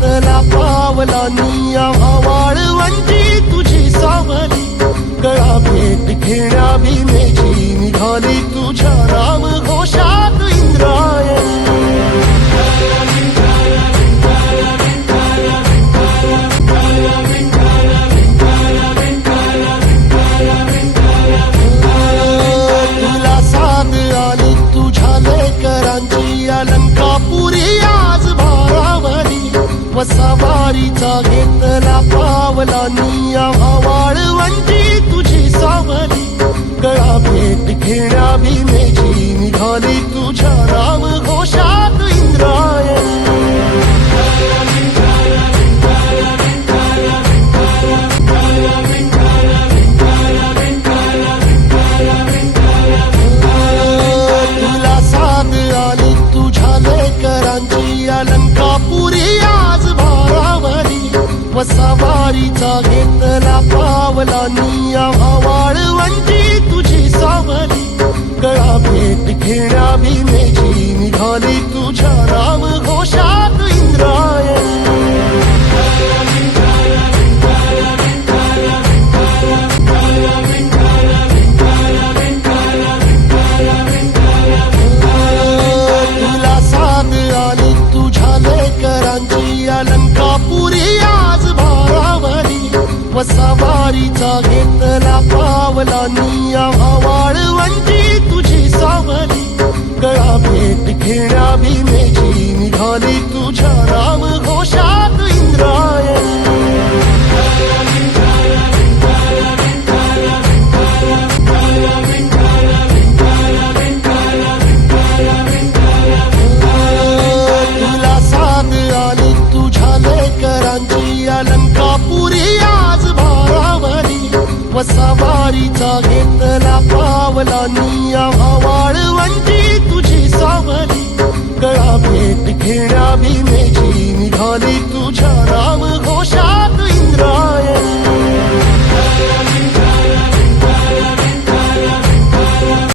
घेतला पावलांनी आम्हा वाळवंटी तुझी सावली गळा भेट घेण्या भीमेची निघाली तुझ्या राम घोषात इंद्रायणी तुला साथ आली तुझ्या लेकरांची अलंकापुरी आज भारावली वसावारीचा घेतला पावलांनी आम्हा वाळवंटी तुझी सावली गळा भेट घेण्या भीमेची निघाली तुझ्या राम घोषात इंद्रायणी तुला साथ आली तुझ्या लेकरांची अलंकापुरी आज भारावली वसावारीचा घेतला पावलांनी आम्हा वाळवंटी तुझी सावली गळा भेट घेण्या भीमेची निघाली तुझ्या राम घोषात इंद्रायणी तुला साथ आली तुझ्या लेकरांची अलंकापुरी आज भारावली वसावारीचा घेतला पावलांनी आम्हा वाळवंटी तुझी सावली गळा भेट घेण्या भीमेची निघाली तुझ्या राम घोषात इंद्रायणी तुला साथ आली तुझ्या लेकरांची अलंकापुरी आज भारावली वसावारीचा घेतला पावलांनी आम्हा वाळवंटी तुझी सावली गळा भेट घेण्या भीमेची निघाली